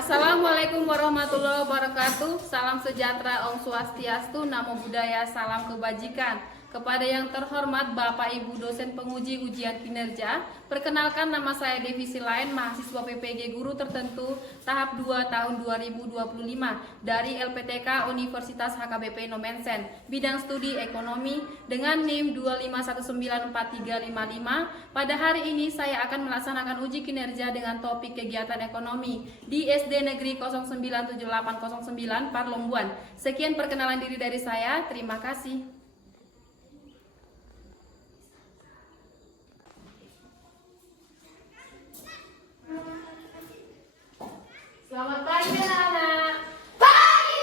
Assalamualaikum warahmatullahi wabarakatuh. Salam sejahtera, Om Swastiastu, Namo Buddhaya, salam kebajikan. Kepada yang terhormat Bapak Ibu dosen penguji ujian kinerja, perkenalkan nama saya Devi Silain, mahasiswa PPG Guru Tertentu tahap 2 tahun 2025 dari LPTK Universitas HKBP Nomensen, bidang studi ekonomi dengan NIM 251943555. Pada hari ini saya akan melaksanakan uji kinerja dengan topik kegiatan ekonomi di SD Negeri 097809 Parlombuan. Sekian perkenalan diri dari saya, terima kasih. Selamat pagi anak-anak. Pagi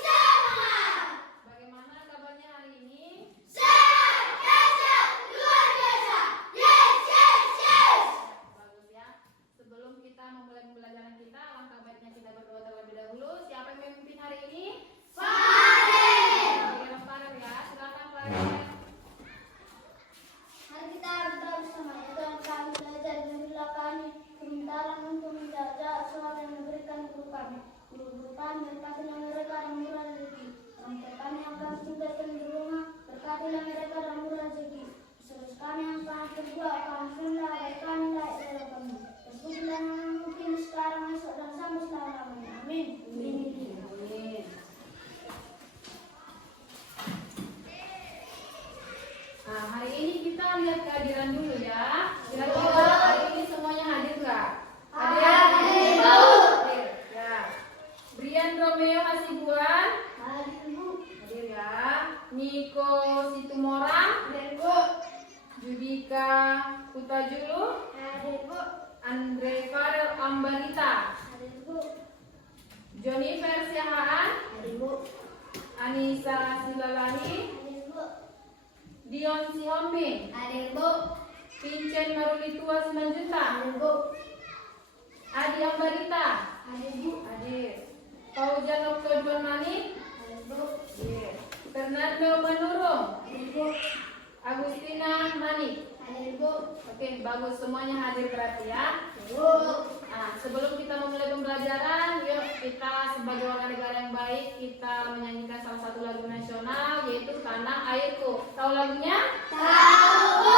semangat. Bagaimana kabarnya hari ini? Sehat, dahsyat, luar biasa. Yes. Bagus ya. Sebelum kita memulai pembelajaran kita, alangkah baiknya kita berdoa terlebih dahulu. Siapa yang memimpin hari ini? Fadil. Farel ya. Silakan Farel. Mari kita berdoa bersama ya Tuhan kami belajar berilah kami kebenaran untuk menjaga sesuatu yang diberikan guru kami. Guru kami berkatilah mereka dan murah rezeki. Sampai kami yang kami tinggalkan di rumah berkatilah mereka dan murah rezeki. Terus kami yang kami berbuat kami sunda baik kami layak dalam kami. Tersebutlah yang mungkin sekarang esok dan sampai selama-lamanya. Amin. Amin. Nah, hari ini kita lihat kehadiran dulu ya. Kira-kira hari ini semuanya hadir nggak? Hadir. Hadir. Ya. Brian Romeo Hasibuan. Hadir Bu. Hadir ya. Niko Situmorang. Hadir Bu. Judika Kutajulu. Hadir Bu. Andre Farel Ambarita. Hadir Bu. Joni Versiahaan. Hadir Bu. Anissa Silalani. Hadir Bu. Dion Sihombing. Hadir Bu. Vincent Marulitua Simanjunta. Hadir Bu. Adi Ambarita. Hadir Bu. Hadir. Paujan Oktojuan Mani. Hadir Bu. Hadir. Fernando Manurung. Hadir Bu. Agustina Mani. Hadir Bu. Oke, bagus, semuanya hadir berarti ya. Bu. Nah, sebelum kita memulai pembelajaran, yuk kita sebagai warga negara yang baik, kita menyanyikan salah satu lagu nasional, yaitu Tanah Airku. Tahu lagunya? Tahu.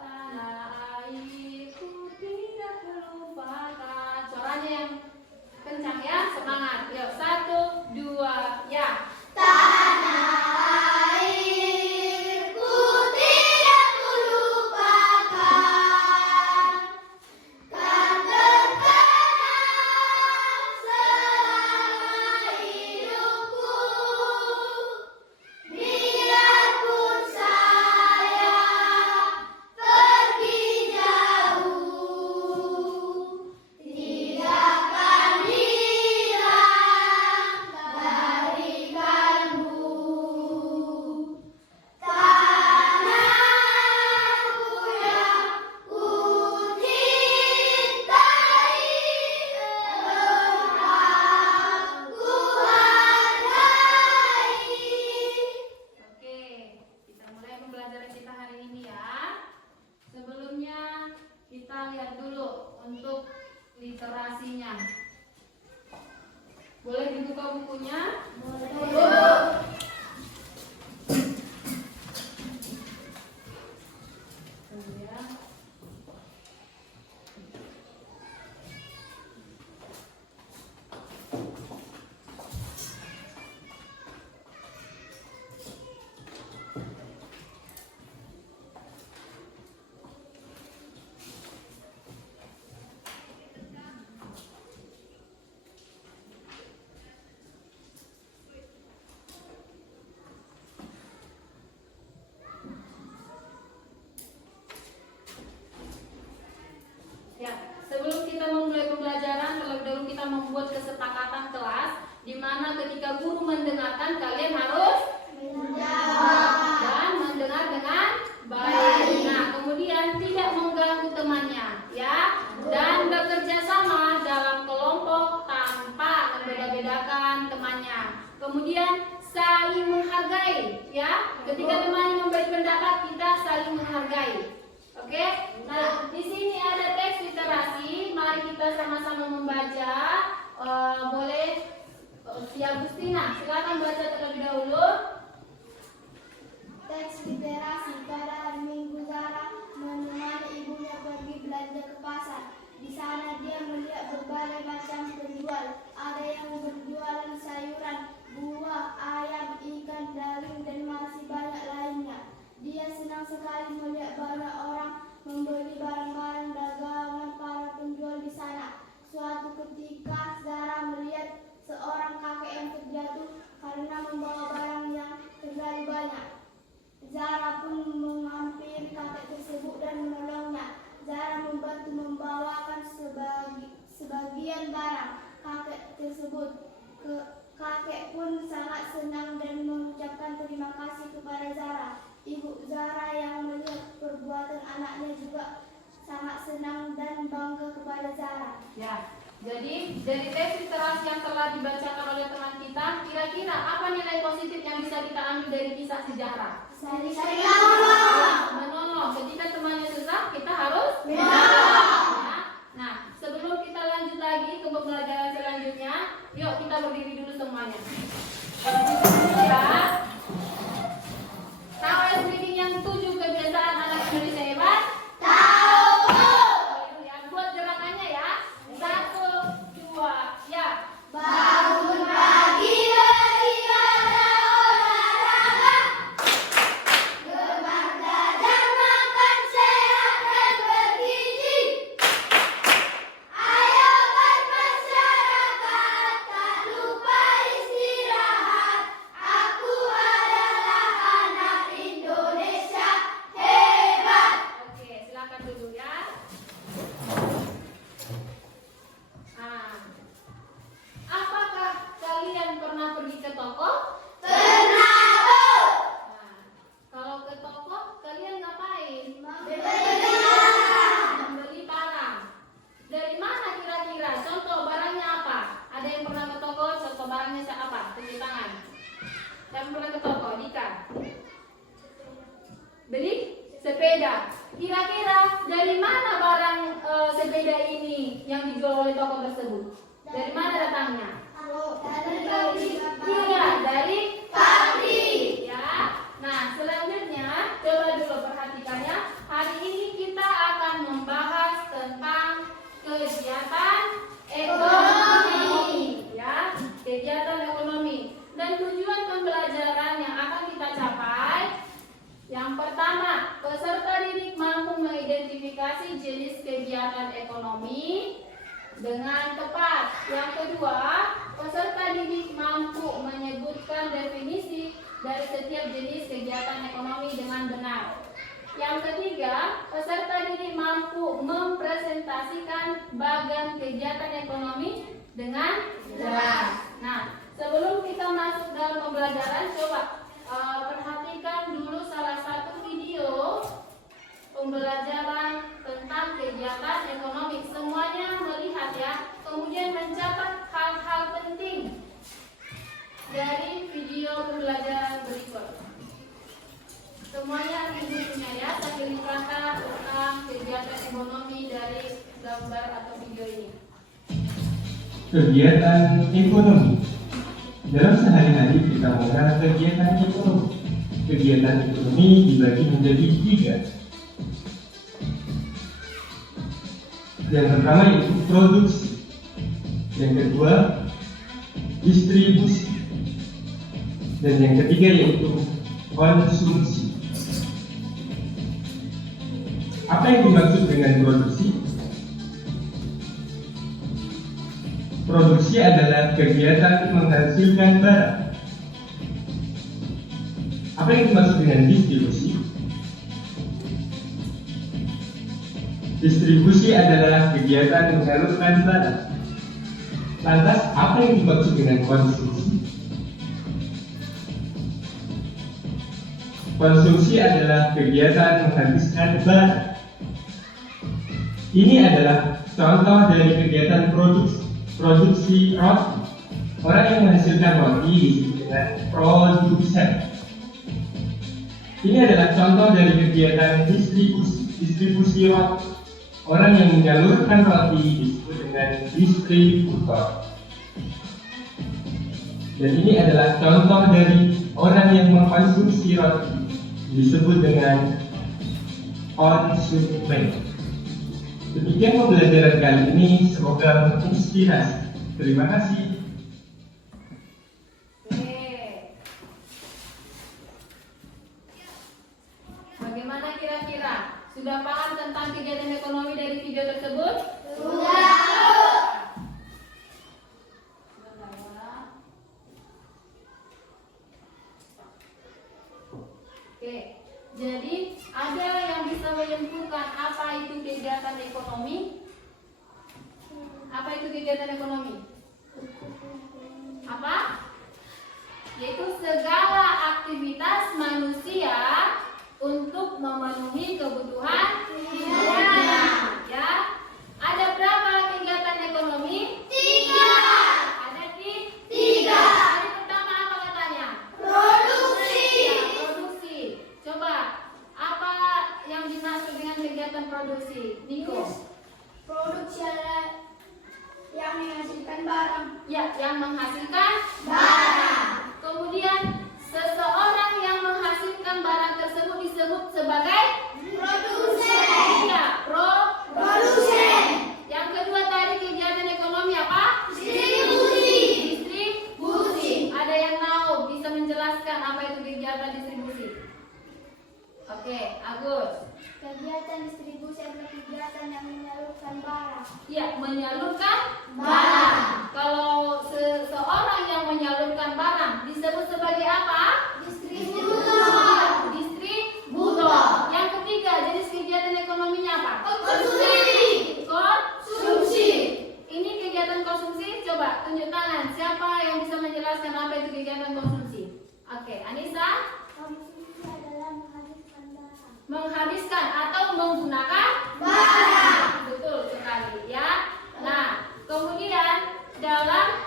Tanah airku tidak terlupakan. Suaranya yang kencang ya, semangat. Yuk, 1, 2, ya. Tanah airku tidak kulupakan, kan terkenang selama hidupku. Biarpun saya pergi jauh, tidak akan hilang dari kalbu. Tanahku yang ku cintai, tetap ku hargai. Oke, kita mulai pembelajaran kita hari ini ya. Sebelumnya kita lihat dulu untuk literasinya. Boleh dibuka bukunya? Tunggu ya. Ya, sebelum kita memulai pembelajaran, terlebih dahulu kita membuat kesepakatan kelas, di mana ketika guru mendengarkan, kalian harus dan mendengar dengan baik. Nah, kemudian tidak mengganggu temannya, ya, dan bekerja sama dalam kelompok tanpa membeda-bedakan temannya. Kemudian saling menghargai, ya. Ketika teman memberi pendapat, kita saling menghargai. Oke? Nah, di sini ada teks literasi. Mari kita kita sama-sama membaca. Boleh si Agustina, silakan baca terlebih dahulu. Teks literasi. Pada hari Minggu Zara menemani ibunya pergi belanja ke pasar. Di sana dia melihat berbagai macam penjual. Ada yang berjualan sayuran, buah, ayam, ikan, daging, dan masih banyak lainnya. Dia senang sekali melihat banyak orang membeli barang-barang dagangan para penjual di sana. Suatu ketika Zara melihat seorang kakek yang terjatuh karena membawa barang yang terlalu banyak. Zara pun menghampiri kakek tersebut dan menolongnya. Zara membantu membawakan sebagian barang kakek tersebut. Kakek pun sangat senang dan mengucapkan terima kasih kepada Zara. Ibu Zara yang melihat perbuatan anaknya juga sangat senang dan bangga kepada Zara. Ya, jadi dari teks literasi yang telah dibacakan oleh teman kita, kira-kira apa nilai positif yang bisa kita ambil dari kisah sejarah? Saya Menolong. Ketika temannya susah, kita harus menolong. Ya. Nah, sebelum kita lanjut lagi ke pembelajaran selanjutnya, yuk kita berdiri dulu semuanya. Ya. Tahu reading yang 7 kebiasaan anak Indonesia hebat? Ya, buat gerakannya ya. 1, 2, ya. bangun pagi beribadah olahraga, gemar belajar makan sehat dan bergizi. Ayo bermasyarakat, tak lupa istirahat. Aku adalah anak Indonesia hebat. Oke, silakan dulu ya. Nah, apakah kalian pernah pergi ke toko? Pernah, Bu. Nah, kalau ke toko kalian ngapain? Membeli barang. Dari mana kira-kira? Contoh barangnya apa? Ada yang pernah ke toko? Contoh barangnya apa? Tunjuk tangan. Siapa yang pernah ke toko? Dika. Beli sepeda. Kira-kira dari mana barang sepeda ini yang dijual oleh toko tersebut? Dari mana datangnya? Iya, dari pabrik. ya. Nah, selanjutnya coba dulu perhatikan ya. Hari ini kita akan membahas tentang kegiatan ekonomi. Ya, kegiatan ekonomi. Dan tujuan pembelajaran yang akan kita capai, yang pertama, peserta didik mampu mengidentifikasi jenis kegiatan ekonomi dengan tepat. Yang kedua, peserta didik mampu menyebutkan definisi dari setiap jenis kegiatan ekonomi dengan benar. Yang ketiga, peserta didik mampu mempresentasikan bagian kegiatan ekonomi dengan jelas. Nah, sebelum kita masuk dalam pembelajaran, coba perhatikan dulu salah satu video pembelajaran tentang kegiatan ekonomi. Semuanya melihat ya, kemudian mencatat hal-hal penting dari video pembelajaran berikut. Semuanya ibu punya ya, sambil lihatkan tentang kegiatan ekonomi dari gambar atau video ini. Kegiatan ekonomi. Dalam sehari-hari kita mengenal kegiatan ekonomi. Kegiatan ekonomi dibagi menjadi 3. Yang pertama yaitu produksi. Yang kedua distribusi. Dan yang ketiga yaitu konsumsi. Apa yang dimaksud dengan produksi? Produksi adalah kegiatan menghasilkan barang. Apa yang dimaksud dengan distribusi? Distribusi adalah kegiatan menyalurkan barang. Lantas, apa yang dimaksud dengan konsumsi? Konsumsi adalah kegiatan menghabiskan barang. Ini adalah contoh dari kegiatan produksi roti. Orang yang menghasilkan roti disebut dengan produsen. Ini adalah contoh dari kegiatan distribusi roti. Orang yang menyalurkan roti disebut dengan dengan distributor. Dan ini adalah contoh dari orang yang mengkonsumsi roti, disebut dengan konsumen. Demikian pembelajaran kali ini, semoga menginspirasi. Terima kasih. Bagaimana kira-kira? Sudah paham tentang kegiatan ekonomi dari video tersebut? Oke, jadi ada yang bisa menyimpulkan apa itu kegiatan ekonomi? Apa itu kegiatan ekonomi? Apa? Yaitu segala aktivitas manusia untuk memenuhi kebutuhan hidupnya. Ya, ada berapa kegiatan ekonomi? 3. Ada 3. Hari pertama apa katanya? Produksi. Ya, produksi. Coba, apa yang dimaksud dengan kegiatan produksi? Niko. Produksi adalah yang menghasilkan barang. Ya, yang menghasilkan Barang. Kemudian seseorang yang menghasilkan barang tersebut disebut sebagai Produsen. ya, Produsen. Yang kedua tadi kegiatan ekonomi apa? Distribusi. Distribusi. Ada yang tahu bisa menjelaskan apa itu kegiatan distribusi? Oke, Agus. Kegiatan distribusi adalah kegiatan yang menyalurkan barang. Ya, menyalurkan Barang. Kalau seseorang yang menyalurkan barang disebut sebagai apa? Distributor. Distributor. Yang ketiga, jenis kegiatan ekonominya apa? Konsumsi. Konsumsi. Ini kegiatan konsumsi. Coba tunjuk tangan. Siapa yang bisa menjelaskan apa itu kegiatan konsumsi? Oke, Anissa. Konsumsi adalah menghabiskan barang. Menghabiskan atau menggunakan Barang. Betul sekali ya. Nah, kemudian dalam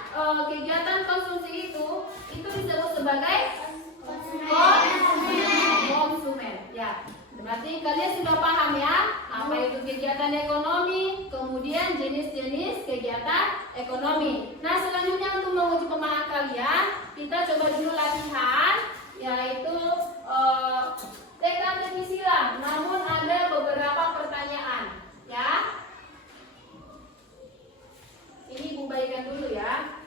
kegiatan konsumsi itu disebut sebagai konsumen. Ya, berarti kalian sudah paham ya apa itu kegiatan ekonomi, kemudian jenis-jenis kegiatan ekonomi. Nah, selanjutnya untuk menguji pemahaman kalian, kita coba dulu latihan, yaitu teka-teki silang. Namun ada beberapa pertanyaan, ya. Ini Ibu baikkan dulu ya.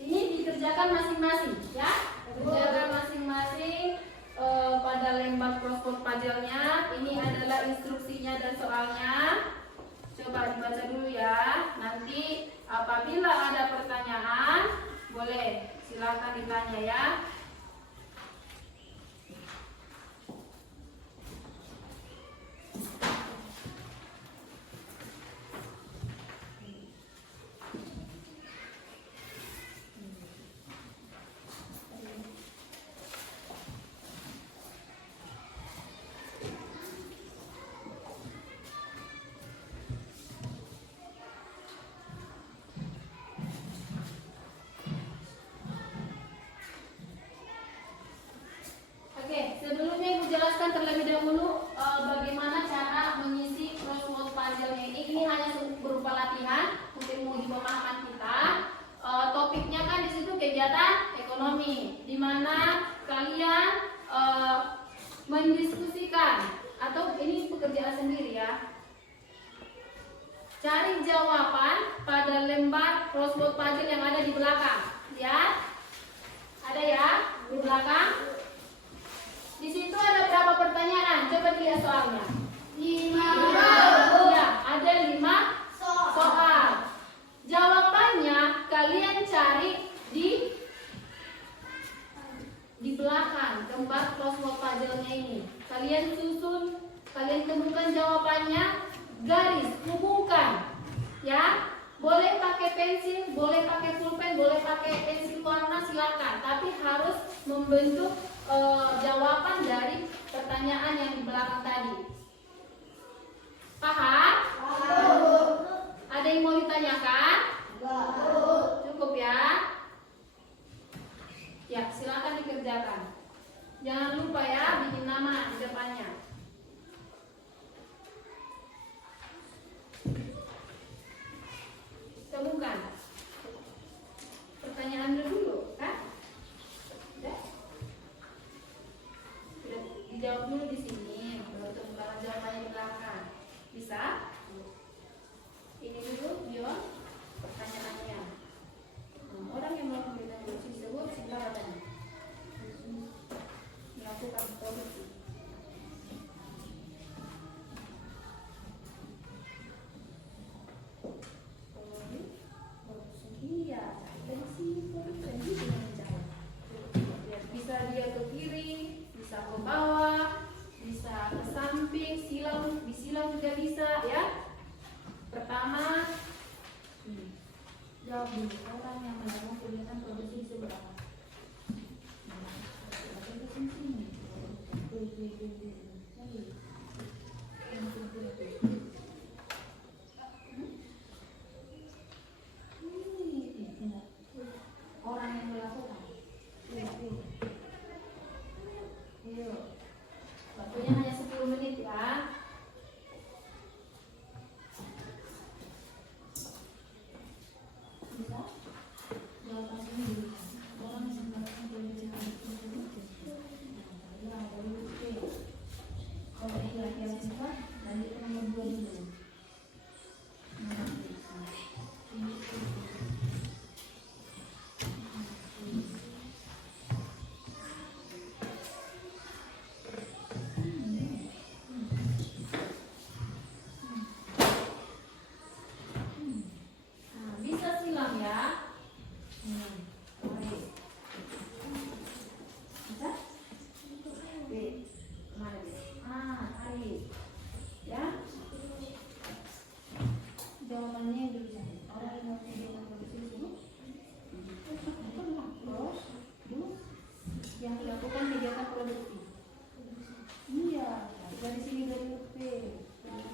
Ini dikerjakan masing-masing ya. Kerjakan masing-masing pada lembar crossword puzzle-nya. Ini adalah instruksinya dan soalnya. Coba dibaca dulu ya. Nanti apabila ada pertanyaan, boleh silakan ditanya ya. Oke, sebelumnya Ibu jelaskan terlebih dahulu bagaimana cara mengisi crossword puzzle ini. Ini hanya berupa latihan untuk menguji pemahaman kita. Topiknya kan di situ kegiatan ekonomi, di mana kalian mendiskusikan atau ini pekerjaan sendiri ya. Cari jawaban pada lembar crossword puzzle yang ada di belakang, ya. Ada ya di belakang. Di situ ada berapa pertanyaan? Coba lihat soalnya. 5. Ya, ada 5 soal. Jawabannya kalian cari di belakang tempat crossword puzzle-nya ini. Kalian susun, kalian temukan jawabannya, garis, hubungkan. Ya, boleh pakai pensil, boleh pakai pulpen, boleh pakai pensil warna, silakan. Tapi harus membentuk jawaban dari pertanyaan yang di belakang tadi. Paham? Ada yang mau ditanyakan? Cukup ya? Ya, silakan dikerjakan. dijawab dulu di sini, baru sementara jawabannya di belakang. Bisa? Ini dulu, Dion, pertanyaannya. Orang yang melakukan produksi disebut sebelah badan. Melakukan produksi. Iya, dari sini produksi dengan menjawab. Bisa dia ke kiri, bisa ke bawah, bisa ke samping, silang, disilang juga bisa ya. Pertama, jawab dulu, orang yang melakukan kegiatan produksi di sebelah mana? Orang yang melakukan. Ayo. Waktunya hanya 10 menit ya. Bisa? Jawaban sini. Orang yang melakukan kegiatan ya, baru oke. Kalau kira-kira cepat, lanjut ke nomor 2 dulu. Nah, bisa silang ya. Mari. Bisa? B. Kemana B? Tarik. Ya. Jawabannya dulu saja. Orang yang mau kegiatan produksi dulu. Terus, dulu yang dilakukan kegiatan produksi. Iya, dari sini dari P. Baik.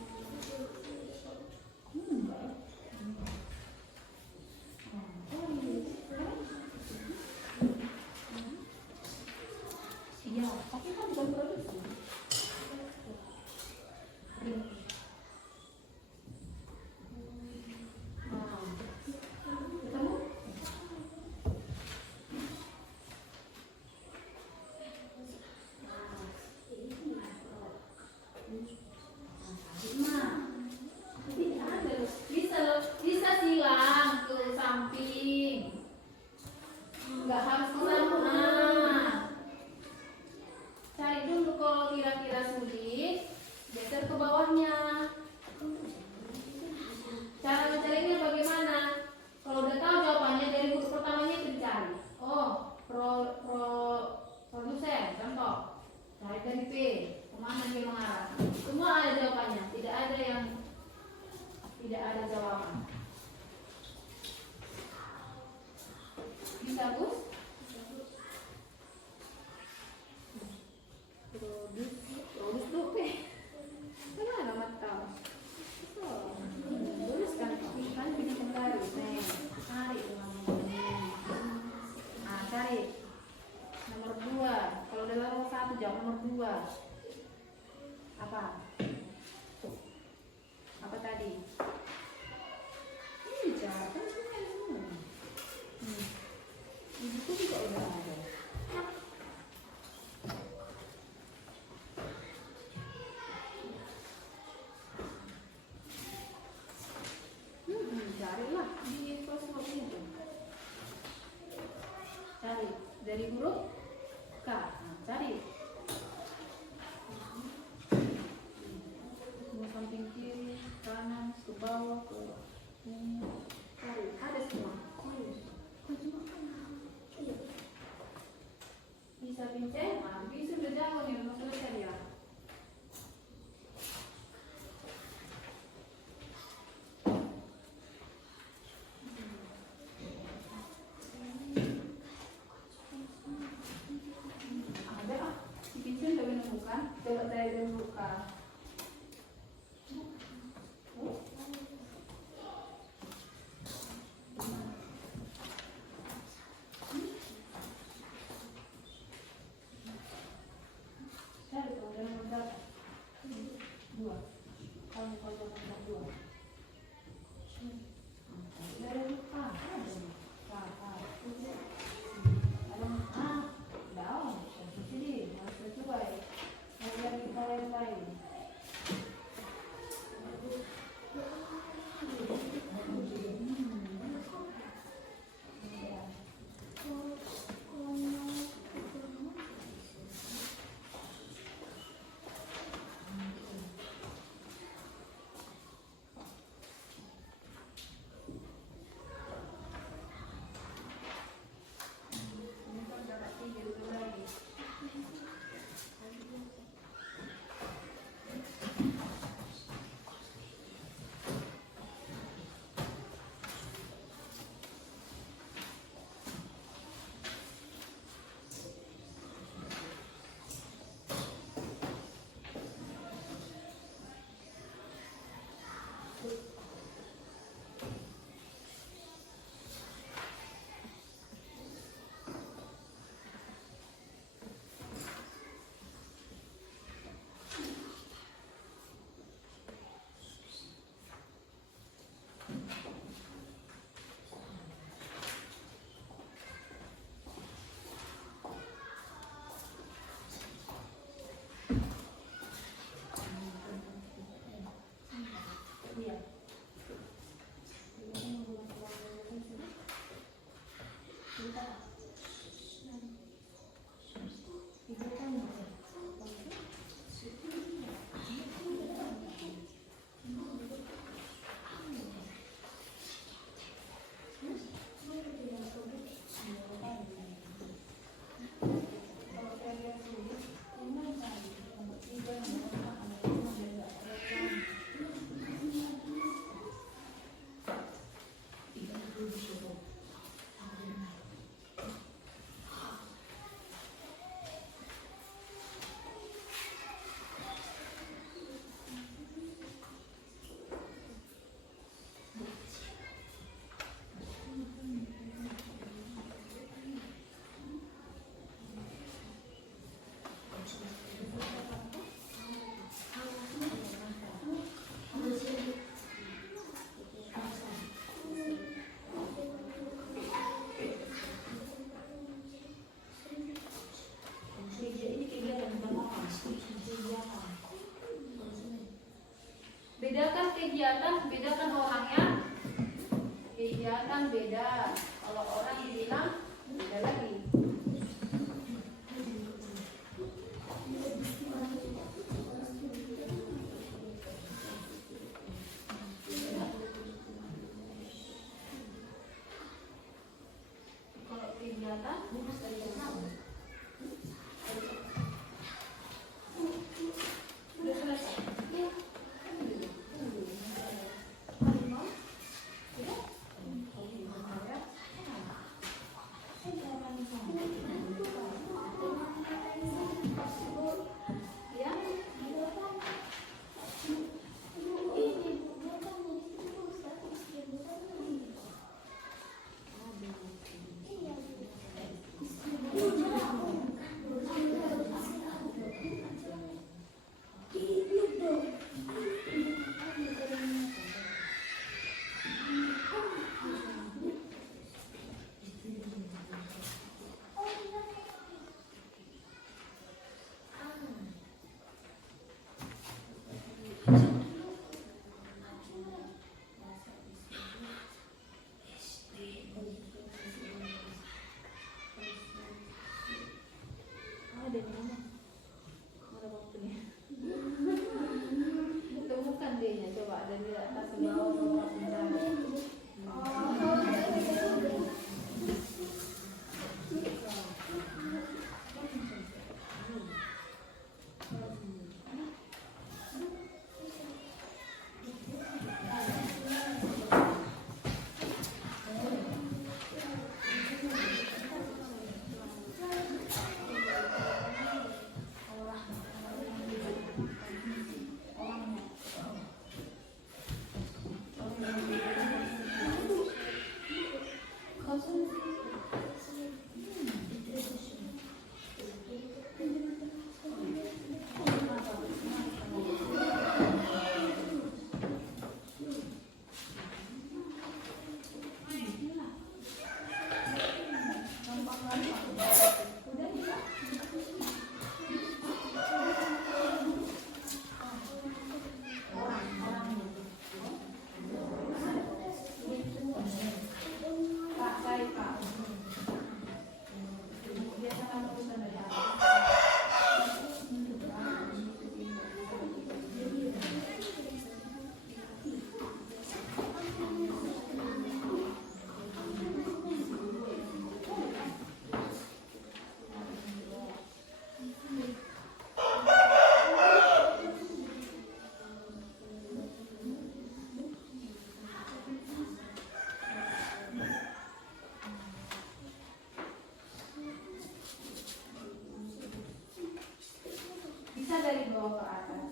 Iya, tapi kan bukan produksi. Ketemu? Bisa silang ke samping, nggak harus ke sana. Cari dulu kalau kira-kira sulit, geser ke bawahnya. Cara mencarinya bagaimana? Kalau udah tahu jawabannya dari huruf pertamanya itu dicari. Oh, produsen, contoh. Cari dari P, kemana dia mengarah? Semua ada jawabannya, tidak ada yang tidak ada jawaban. Bisa, Gus? Produs tuh P. Mana mata? Tuliskan kan pilih kembali. Cari cari nomor 2. Kalau udah nomor 1 jawab nomor 2. Apa? Apa tadi? Jawaban semua. Di buku juga udah ada. Carilah di Flashmob itu. Cari dari huruf K. Cari. Mau samping kiri, kanan, ke bawah, ke cari. Ada semua. Bisa pinceng? Bisa udah jago nih, udah selesai ya. Coba cari dulu Kak. Cari kalau ada nomor berapa? 2. Kalau nomor 2. Dari lupa. Ada daun. Sini, harus sesuai. kegiatan bedakan orangnya. Kegiatan beda. Kalau orang dibilang beda lagi. Kalau kegiatan udah selesai. Temukan D-nya, coba ada di atas bawah bawah sebentar. Bisa dari bawah ke atas.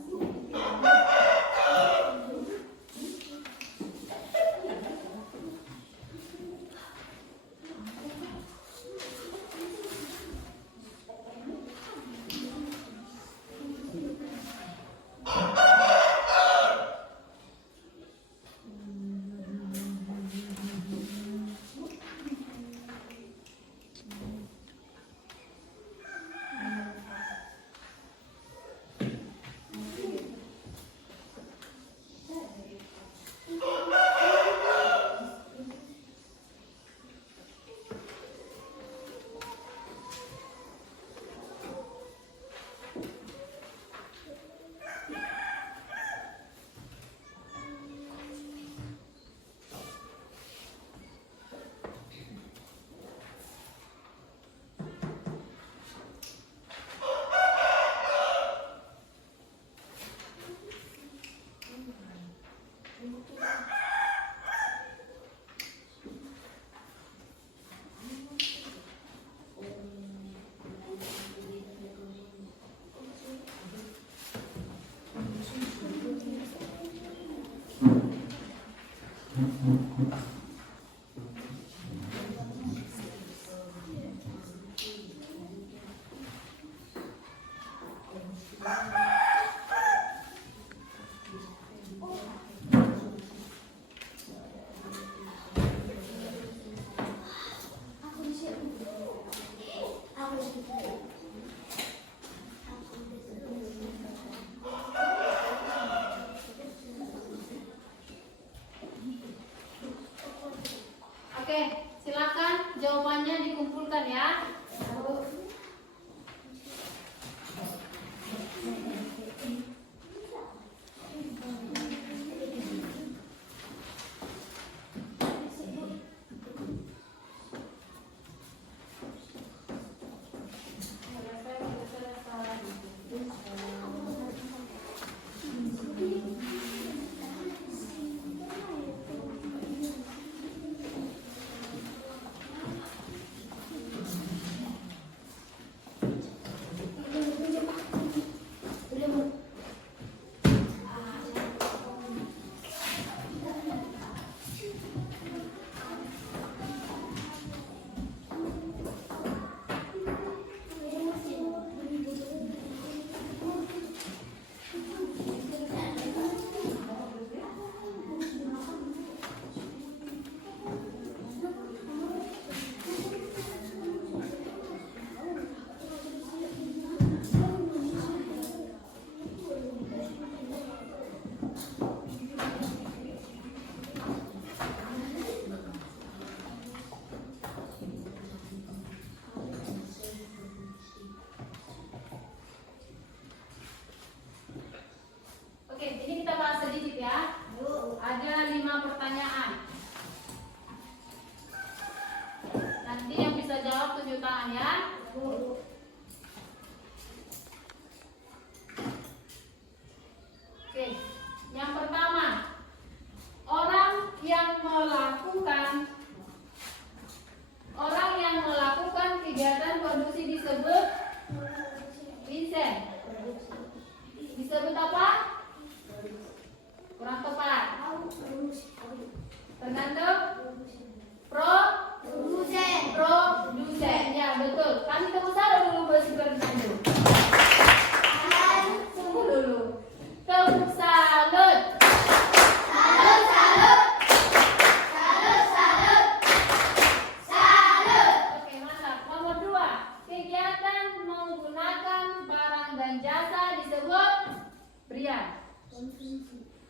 dengan jasa disebut Brian.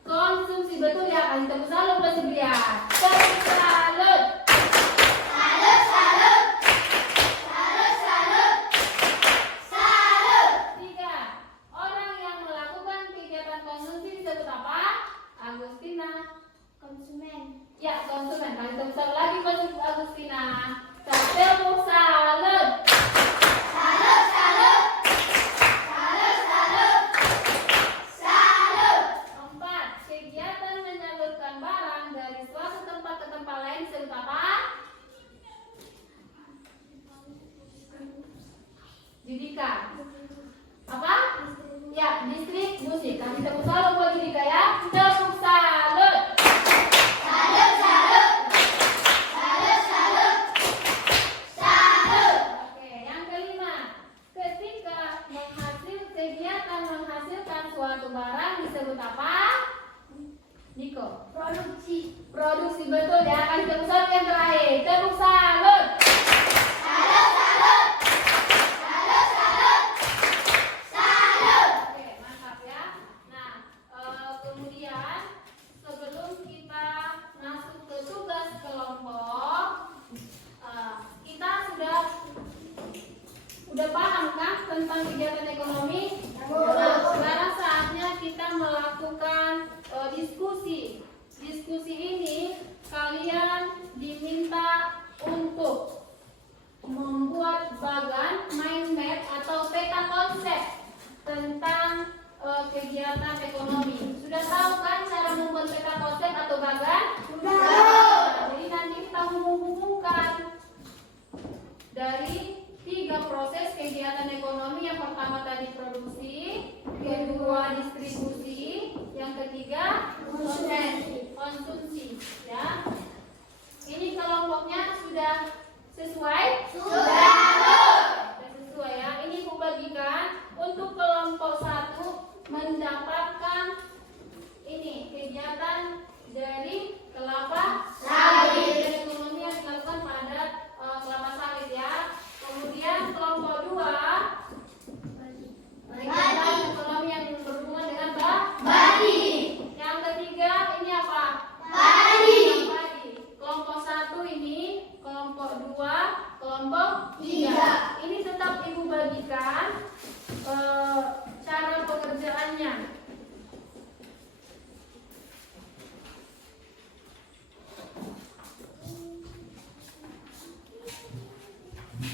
Konsumsi betul ya, kasih tepuk salut buat si Brian. Tepuk salut. Salut, salut. Salut, salut. Salut. 3. Orang yang melakukan kegiatan konsumsi disebut apa? Agustina. Konsumen. Ya, konsumen. Kasih tepuk salut lagi buat Agustina. Tepuk salut. Salut, salut. Salut, salut. Salut. 4. Kegiatan menyalurkan barang dari suatu tempat ke tempat lain disebut apa? Judika. Apa? Ya, distribusi. Kasih tepuk salut buat Judika ya. Tepuk salut. Salut, salut. Salut, salut. Salut. Oke, yang kelima. Ketika kegiatan menghasilkan suatu barang disebut apa? Niko. Produksi. Produksi betul ya. Kasih tepuk salut yang terakhir. Tepuk salut. Salut, salut. Salut, salut. Salut. Oke, mantap ya. Nah, kemudian sebelum kita masuk ke tugas kelompok, kita sudah paham kan tentang kegiatan ekonomi? Sekarang saatnya kita melakukan diskusi. Diskusi ini kalian diminta untuk membuat bagan mind map atau peta konsep tentang kegiatan ekonomi. Sudah tahu kan cara membuat peta konsep atau bagan? Sudah. Jadi nanti kita menghubungkan dari 3 proses kegiatan ekonomi. Yang pertama tadi produksi, kedua distribusi, yang ketiga konsumsi. Ya. Ini kelompoknya sudah sesuai? Sudah. Sudah sesuai ya. Ini aku bagikan untuk kelompok 1 mendapatkan ini kegiatan dari kelapa Sawit. Dan ekonomi yang dilakukan pada kelapa sawit ya. Kemudian kelompok 2 kegiatan ekonomi yang berhubungan dengan Badi. Yang ketiga ini apa? Padi. Padi. Kelompok 1 ini, kelompok 2, kelompok 3. 3. Ini tetap Ibu bagikan cara pekerjaannya.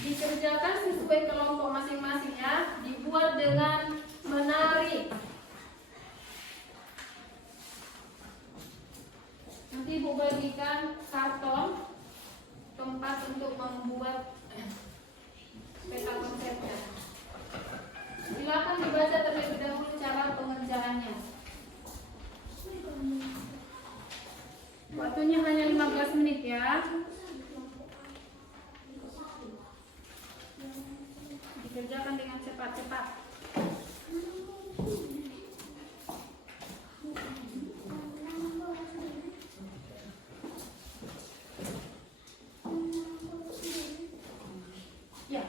Dikerjakan sesuai kelompok masing-masing ya. Dibuat dengan menarik. Nanti Ibu bagikan karton tempat untuk membuat peta konsepnya. Silakan dibaca terlebih dahulu cara pengerjaannya. Waktunya hanya 15 menit ya. Dikerjakan dengan cepat-cepat. Ya.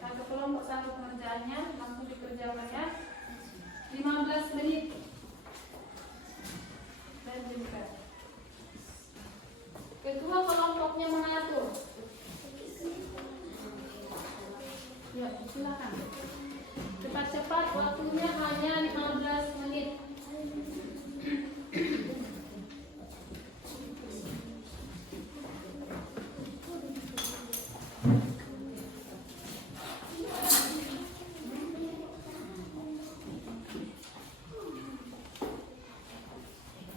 Satu kelompok satu pengerjaannya langsung dikerjakan ya. 15 menit. Dan juga. Kedua kelompoknya mengatur. Ya, silakan. Cepat-cepat, waktunya hanya 15 menit.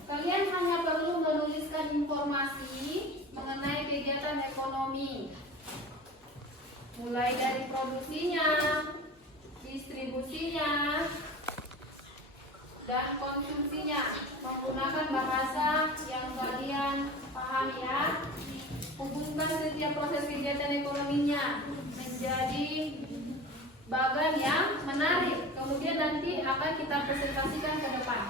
Kalian hanya perlu menuliskan informasi mengenai kegiatan ekonomi. Mulai dari produksinya, distribusinya, dan konsumsinya. Menggunakan bahasa yang kalian pahami ya. Hubungkan setiap proses kegiatan ekonominya menjadi bagan yang menarik. Kemudian nanti akan kita presentasikan ke depan.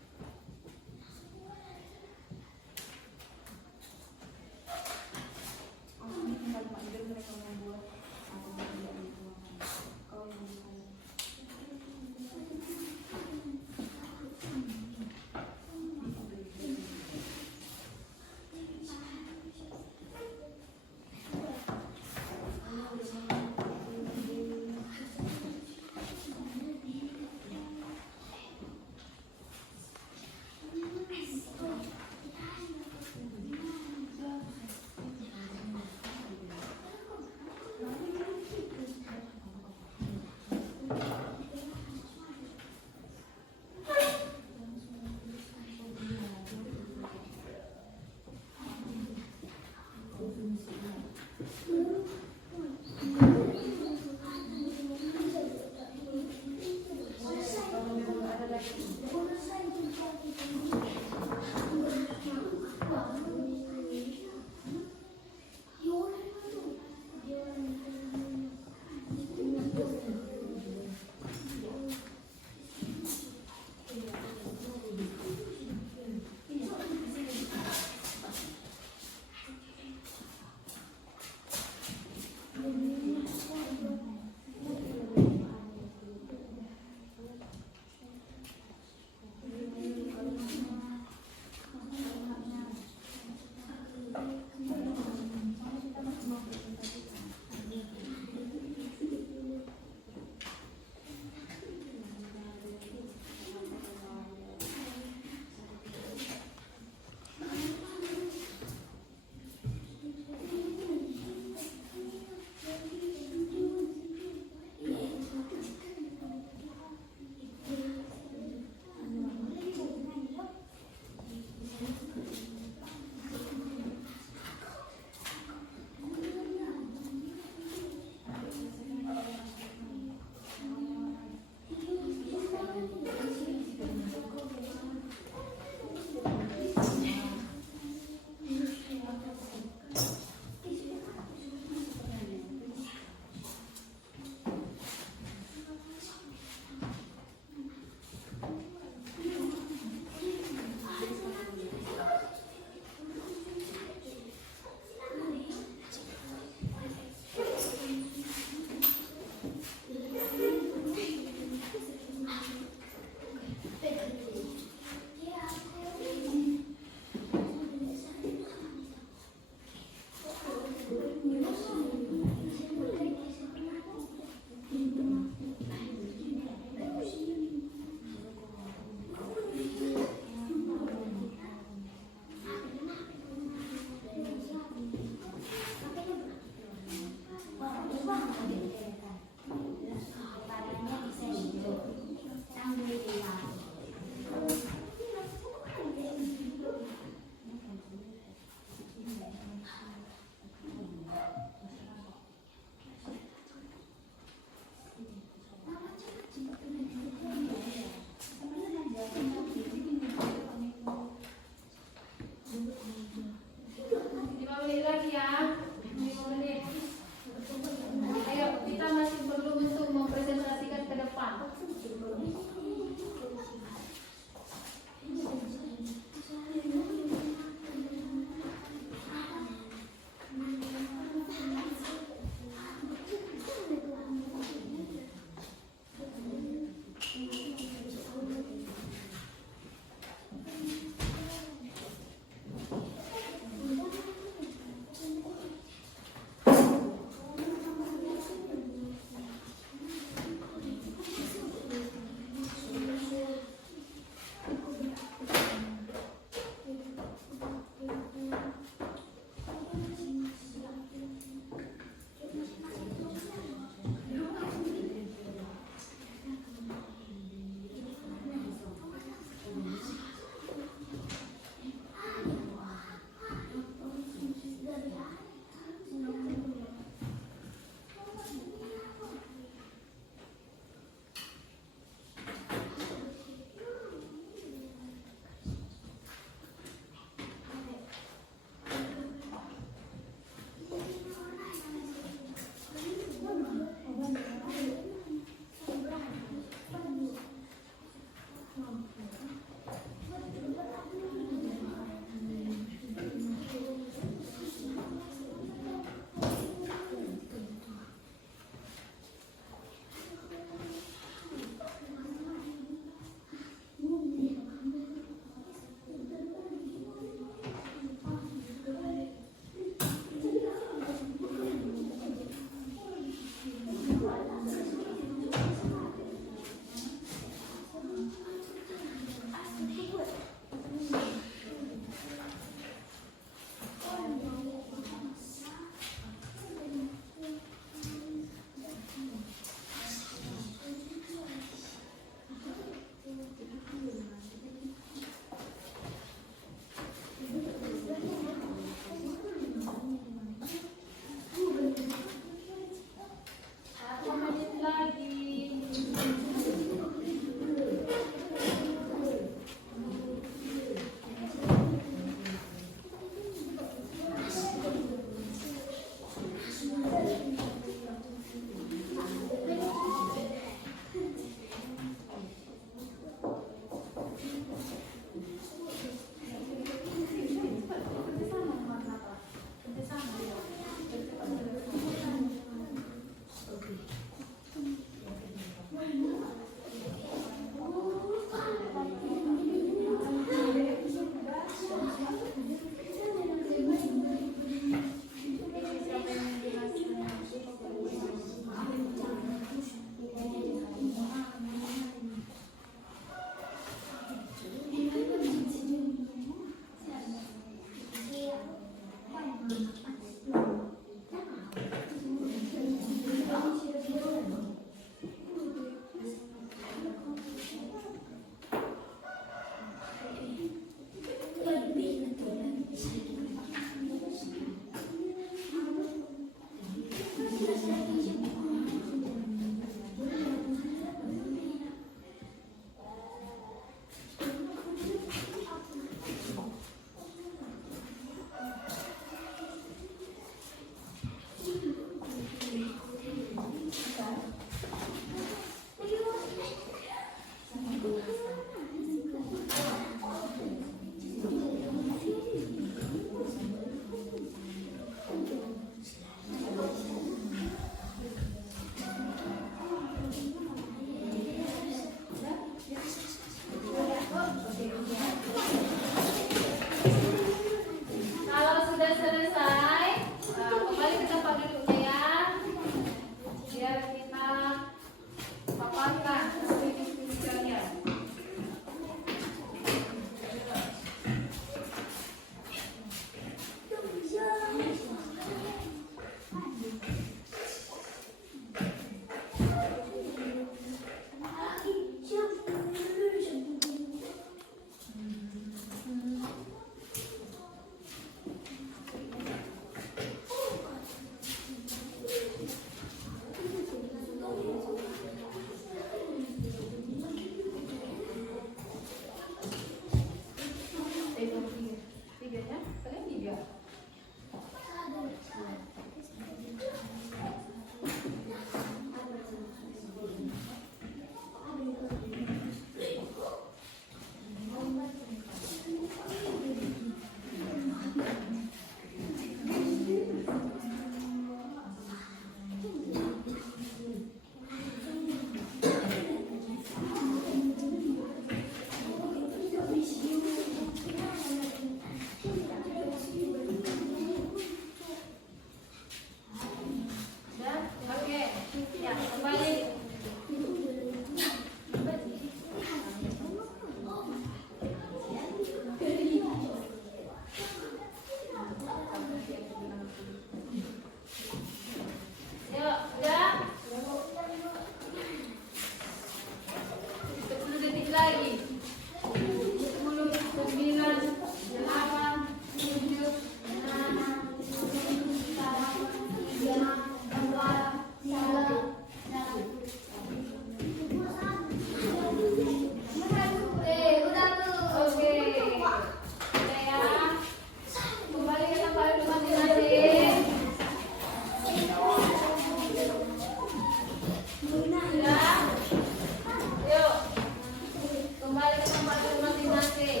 pakai masing-masing.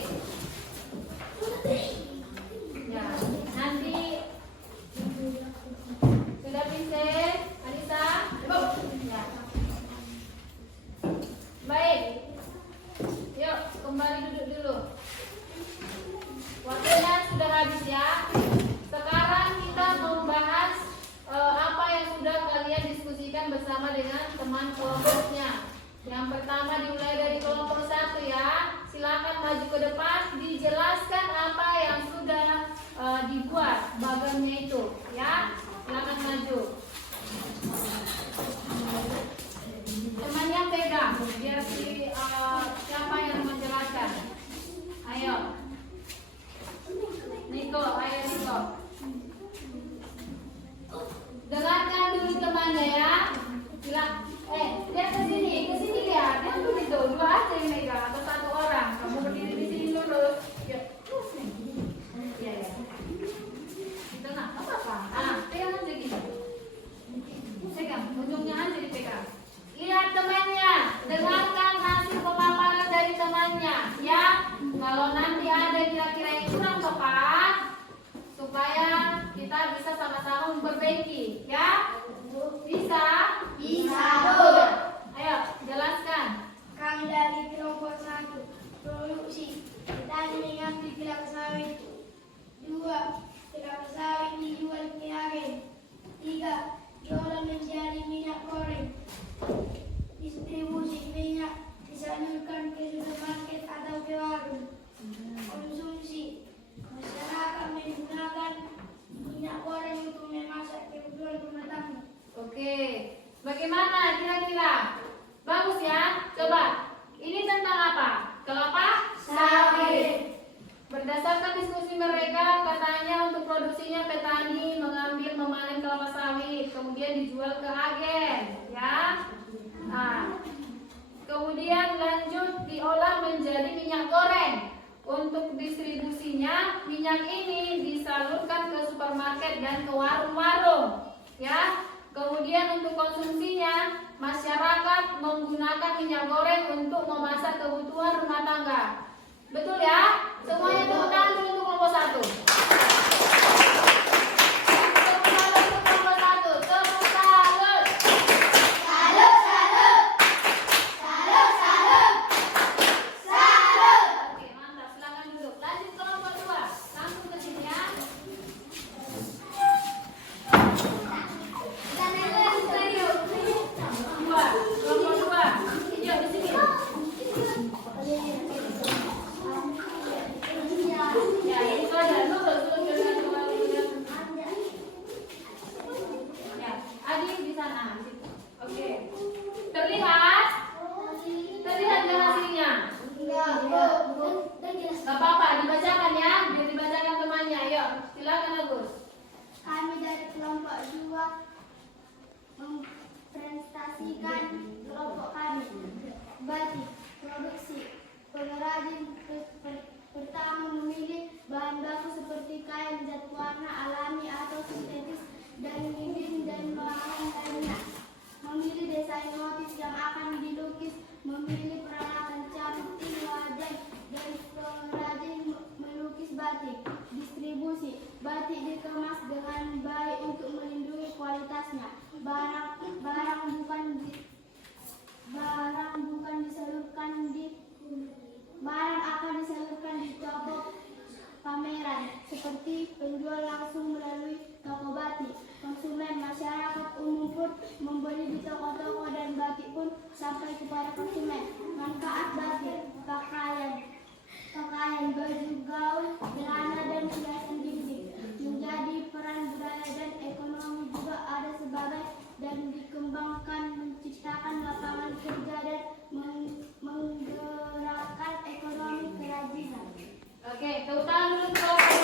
Ya, nanti sudah bisa, Anissa? Ya. Baik. Yuk, kembali duduk dulu. Waktunya sudah habis ya. Sekarang kita membahas apa yang sudah kalian diskusikan bersama dengan teman kelompoknya. Yang pertama dimulai dari kelompok 1 ya. Silakan maju ke depan, dijelaskan apa yang sudah dibuat bagannya itu ya. Silakan maju. Temannya pegang biar siapa yang menjelaskan. Ayo. Niko, ayo Niko. Dengarkan dulu temannya ya. Dia ke sini lihat. Dia tuh itu dua aja yang megang atau satu orang. Kamu berdiri di sini dulu. Ya. Ya. Di tengah, apa? Pegang aja gitu. Pegang, ujungnya aja dipegang. Lihat temannya, dengarkan hasil pemaparan dari temannya. Ya, kalau nanti ada kira-kira yang kurang tepat, supaya kita bisa sama-sama memperbaiki. Ya, bisa? Bisa, Bu. Ayo, jelaskan. Kami dari kelompok 1 produksi petani mengambil kelapa sawit. 2. Kelapa sawit dijual ke agen. 3. Diolah menjadi minyak goreng. Distribusi minyak disalurkan ke supermarket atau ke warung. Konsumsi masyarakat menggunakan minyak goreng untuk memasak kebutuhan rumah tangga. Oke, bagaimana kira-kira? Bagus ya? Coba, ini tentang apa? Kelapa sawit. Berdasarkan diskusi mereka, katanya untuk produksinya petani mengambil memanen kelapa sawit, kemudian dijual ke agen, ya. Nah, kemudian lanjut diolah menjadi minyak goreng. Untuk distribusinya, minyak ini disalurkan ke supermarket dan ke warung-warung, ya. Kemudian untuk konsumsinya, masyarakat menggunakan minyak goreng untuk memasak kebutuhan rumah tangga. Betul ya? Semuanya tepuk tangan dulu untuk kelompok 1. Tepuk tangan untuk kelompok 1. Tepuk tangan. Salut, salut. Salut, salut. Salut. Oke, mantap. Silakan duduk. Lanjut kelompok 2. Langsung ke sini ya. Kelompok 2. Yuk di sini. Ya, ini saja dulu. Ya, Adi di sana. Oke. Terlihat? Terlihat nggak hasilnya? Gak apa-apa, dibacakan ya. Biar dibacakan temannya. Ayo, silakan Agus. Kami dari kelompok 2 mempresentasikan kelompok kami. Batik, produksi, pengrajin pertama memilih bahan baku seperti kain, zat warna alami atau sintetis, dan bibin dan bahan lainnya. Memilih desain motif yang akan dilukis, memilih peralatan cantik wajan, dan pengrajin melukis batik. Distribusi, batik dikemas dengan baik untuk melindungi kualitasnya. Barang akan disalurkan di toko pameran seperti penjual langsung melalui toko batik. Konsumen masyarakat umum pun membeli di toko-toko dan batik pun sampai kepada konsumen. Manfaat batik, pakaian, baju gaul, celana dan hiasan dinding. Menjadi peran budaya dan ekonomi juga ada sebagai dan dikembangkan, menciptakan lapangan kerja dan menggerakkan ekonomi kerajinan. Oke, tepuk tangan dulu untuk kelompok 2.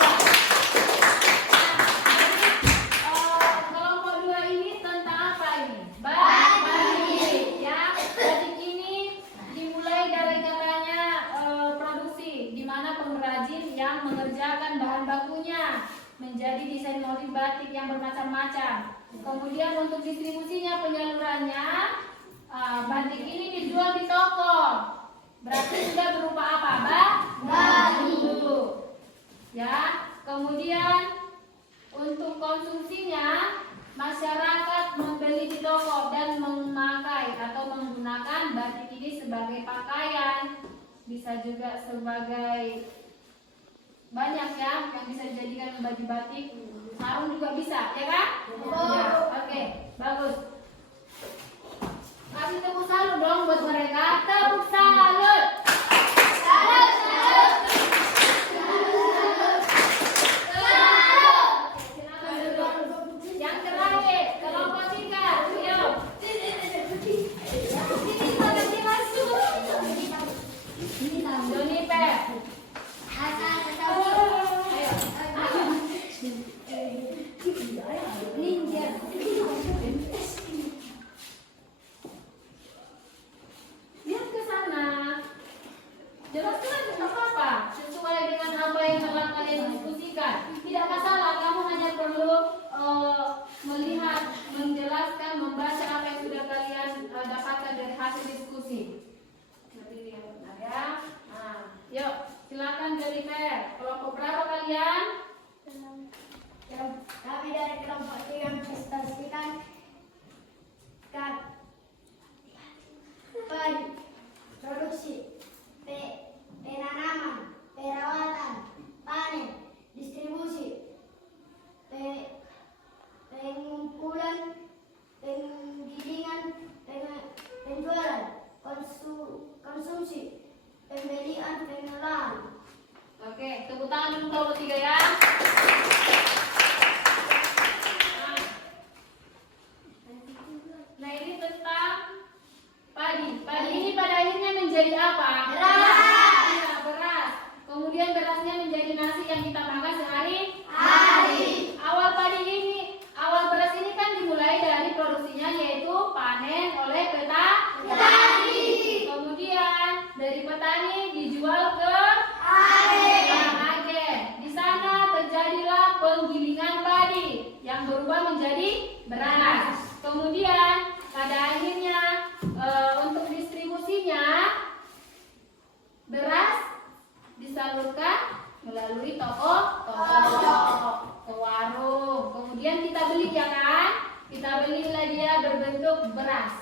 Kelompok 2 ini tentang apa ini? Batik. Ya, batik ini dimulai dari katanya produksi, di mana pengrajin yang mengerjakan bahan bakunya menjadi desain motif batik yang bermacam-macam. Kemudian untuk distribusinya, penyalurannya, batik ini dijual di toko. Berarti sudah berupa apa, baju. Ya, kemudian untuk konsumsinya masyarakat membeli di toko dan memakai atau menggunakan batik ini sebagai pakaian, bisa juga sebagai banyak ya yang bisa dijadikan baju batik, sarung juga bisa, ya kan? Ya, oke, bagus. Kasih tepuk salut dong buat mereka. Tepuk salut. Salut, salut. Silakan duduk. Yang terakhir, kelompok 3. Ayo. Sini kasih masuk. Joniper. Lihat ke sana. Jelaskan tidak apa-apa sesuai dengan apa yang telah kalian diskusikan. Tidak masalah, kamu hanya perlu melihat, menjelaskan, membaca apa yang sudah kalian dapatkan dari hasil diskusi. Seperti ini yang benar ya. Nah, yuk silakan Jennifer. Kelompok berapa kalian? Kami dari kelompok 3 mempresentasikan produksi, penanaman, perawatan, panen, distribusi, pengumpulan, penggilingan, penjualan, konsumsi, pembelian, pengolahan. Oke, tepuk tangan dulu kelompok 3 ya. Nah, ini tentang padi. Padi ini pada akhirnya menjadi apa? Beras. Ya, beras. Kemudian berasnya menjadi nasi yang kita makan sehari-hari. Awal beras ini kan dimulai dari produksinya yaitu panen oleh petani. Kemudian dari petani dijual ke agen. Di sana terjadilah penggilingan padi yang berubah menjadi beras. Kemudian pada akhirnya untuk distribusinya beras disalurkan melalui toko ke warung. Kemudian kita beli ya kan? Kita belilah dia berbentuk beras.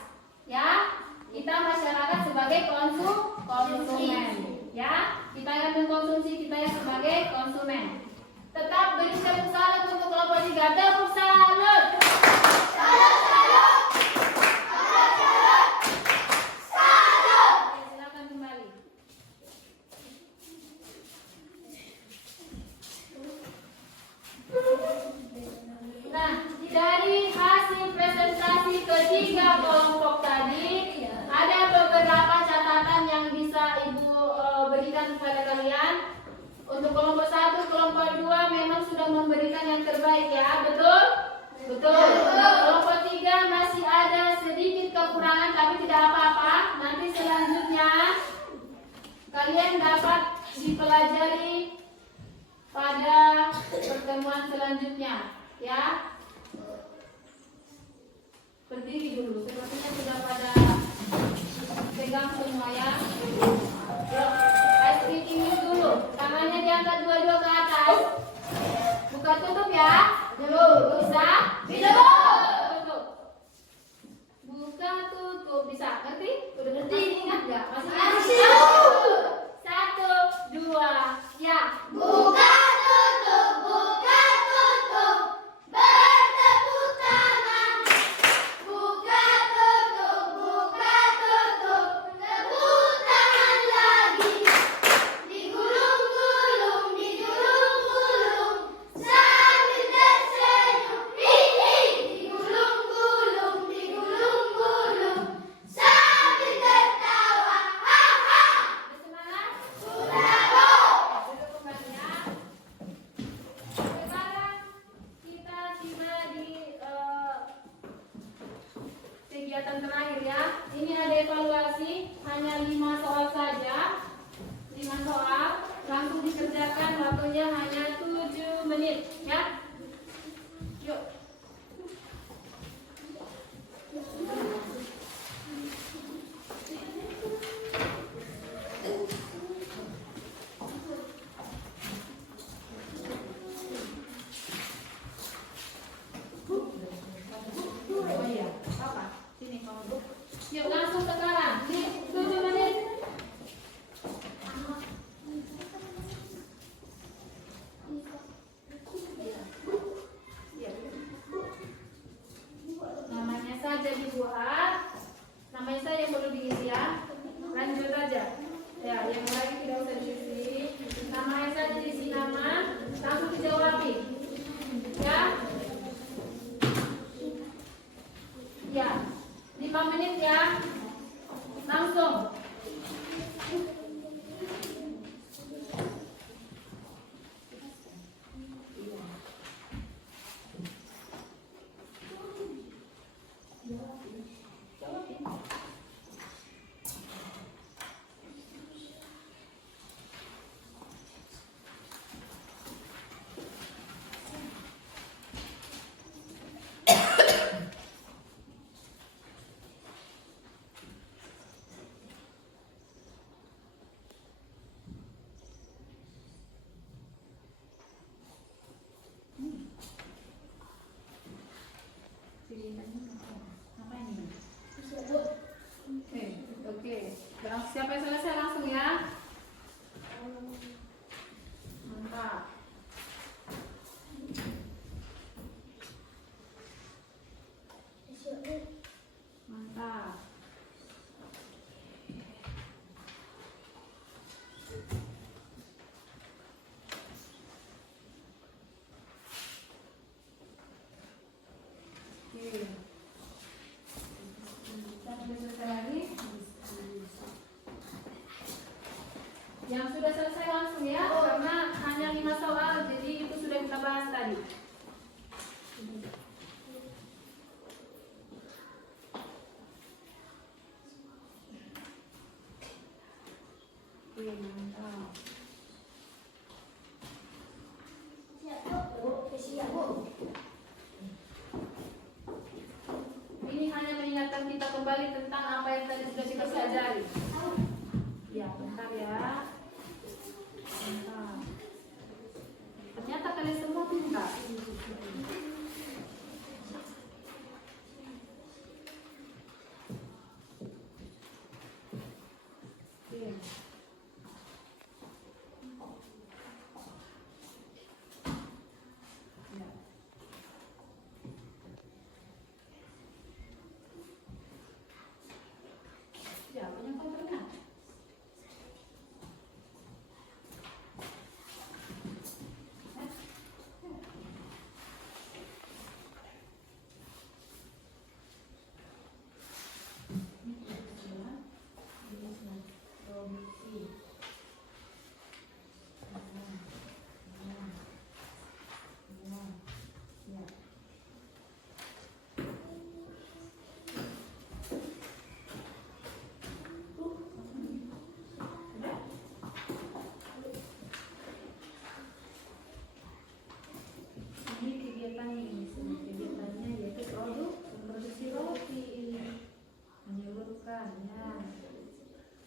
Ya, kita masyarakat sebagai konsumen. Ya, kita yang mengkonsumsi, kita yang sebagai konsumen. Tetap beri tepuk salut untuk kelompok 3. Tepuk salut. Silakan kembali. Nah, dari hasil presentasi ketiga kelompok tadi, ada beberapa catatan yang bisa Ibu berikan kepada kalian. Untuk kelompok 1, kelompok 2 memang sudah memberikan yang terbaik ya, betul? Betul. Kelompok 3 masih ada sedikit kekurangan tapi tidak apa-apa. Nanti selanjutnya kalian dapat dipelajari pada pertemuan selanjutnya, ya. Berdiri dulu, sepertinya sudah pada pegang semua ya. Yuk, ice cream dulu. Tangannya diangkat dua-dua ke atas. Buka tutup ya. Dulu, bisa? Bisa. Tutup. Buka tutup, bisa? Ngerti? Udah ngerti? Ingat nggak? Masih? 1, 2, ya. Buka tutup, bertepuk tangan. Buka tutup, tepuk tangan lagi. Digulung-gulung, sambil tersenyum. Digulung-gulung, sambil tertawa. Ha-ha. Semangat? Bravo. Duduk kembali ya. Sekarang kita tiba di kegiatan terakhir ya. Ini ada evaluasi, hanya 5 soal saja. 5 soal, langsung dikerjakan, waktunya hanya 7 menit ya. Yuk. selesai langsung ya, karena hanya 5 soal, jadi itu sudah kita bahas tadi. Oke, mantap. Ini hanya mengingatkan kita kembali tentang apa yang tadi sudah kita pelajari. Ya, bentar ya. Bentar. Ternyata kalian semua pintar. Oke. Ya. Siapa yang konternya? Ini kegiatannya ini, kegiatannya yaitu produksi roti ini, menyalurkan ya,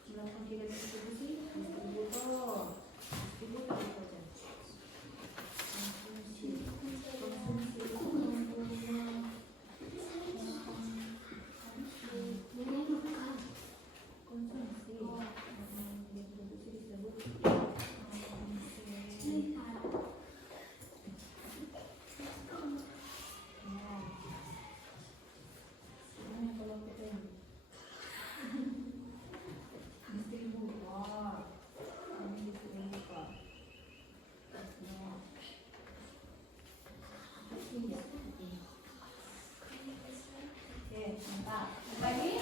melakukan kegiatan distribusi, distributor itu saja. Oke, mantap. Lagi?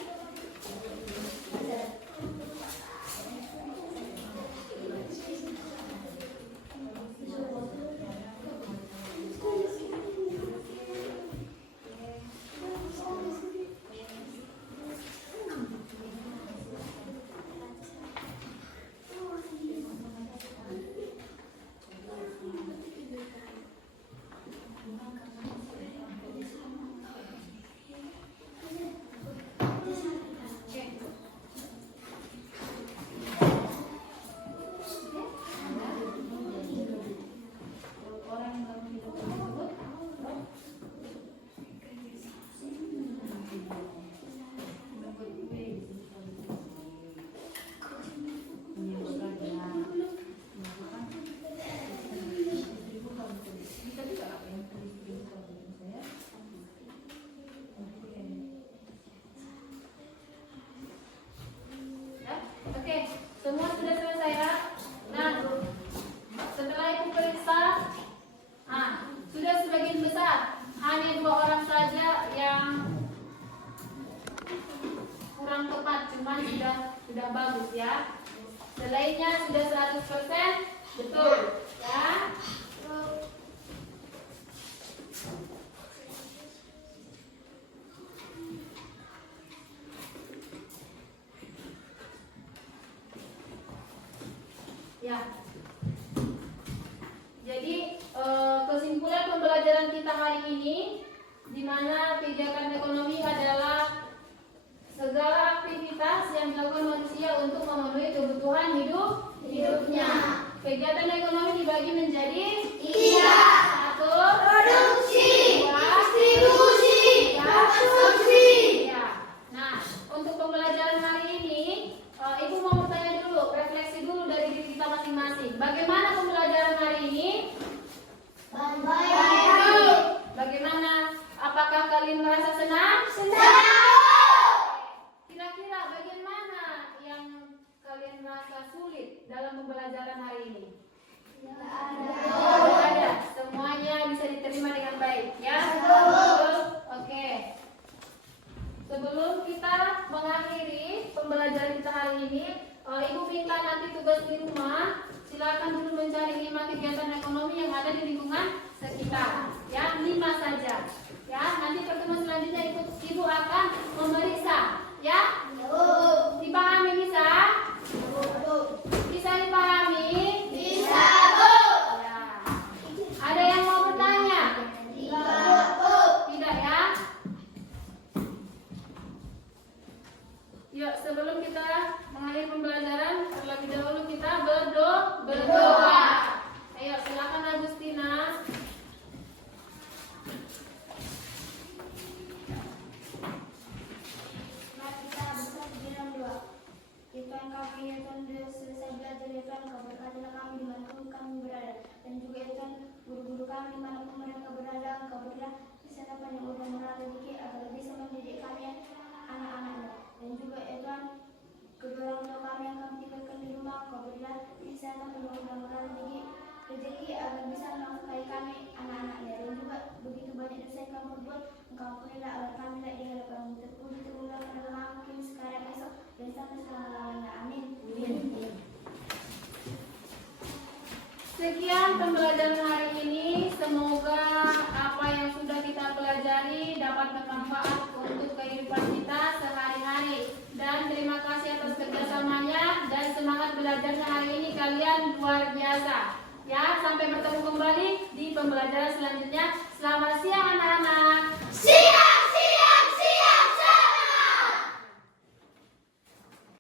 Oke, semua sudah selesai ya. Nah, setelah ibu periksa, sudah sebagian besar. Hanya 2 orang saja yang kurang tepat, cuman sudah bagus ya. Selainnya sudah 100% betul ya. Ya. Jadi kesimpulan pembelajaran kita hari ini, di mana kegiatan ekonomi adalah segala aktivitas yang dilakukan manusia untuk memenuhi kebutuhan hidupnya. Kegiatan ekonomi dibagi menjadi 3. 1. Produksi, distribusi, konsumsi. Ya. Nah, untuk pembelajaran hari ini, Ibu mau bertanya dulu, refleksi dulu dari diri kita masing-masing. Bagaimana pembelajaran hari ini? Baik. Bagaimana? Apakah kalian merasa senang? Senang. Kira-kira bagian mana yang kalian merasa sulit dalam pembelajaran hari ini? Tidak ada. Semuanya bisa diterima dengan baik, ya? Betul. Oke. Sebelum kita mengakhiri pembelajaran kita hari ini, Ibu minta nanti tugas di rumah kegiatan ekonomi yang ada di lingkungan sekitar. Ya, 5 saja. Ya, nanti pertemuan selanjutnya Ibu akan memeriksa. Ya, dipahami bisa? Bisa dipahami? Bisa, Ya. Ada yang mau bertanya? Tidak ya? Yuk, sebelum kita mengakhiri pembelajaran, terlebih dahulu kita berdoa. Ayo, silakan Agustina. Mari kita bersatu di dalam doa. Ya Tuhan kami, ya Tuhan, sudah selesai belajar, ya Tuhan, Kau berkatilah kami dimanapun kami berada. Dan juga ya Tuhan, guru-guru kami dimanapun mereka berada, Kau berilah kesehatan yang mudah murah rezeki agar bisa mendidik kami anak-anaknya. Dan juga ya Tuhan, kedua orang tua kami yang kami tinggalkan di rumah, Kau berilah kesehatan yang mudah murah rezeki agar bisa menafkahi kami anak-anaknya. Dan juga begitu banyak dosa yang kami berbuat, Engkau ampunilah agar kami tidak di hadapan-Mu terpuji terulang pada makin sekarang esok dan sampai selama-lamanya. Amin. Sekian pembelajaran hari ini. Semoga apa yang sudah kita pelajari dapat bermanfaat untuk kehidupan kita sehari-hari. Dan terima kasih atas kerjasamanya dan semangat belajarnya hari ini, kalian luar biasa. Ya, sampai bertemu kembali di pembelajaran selanjutnya. Selamat siang anak.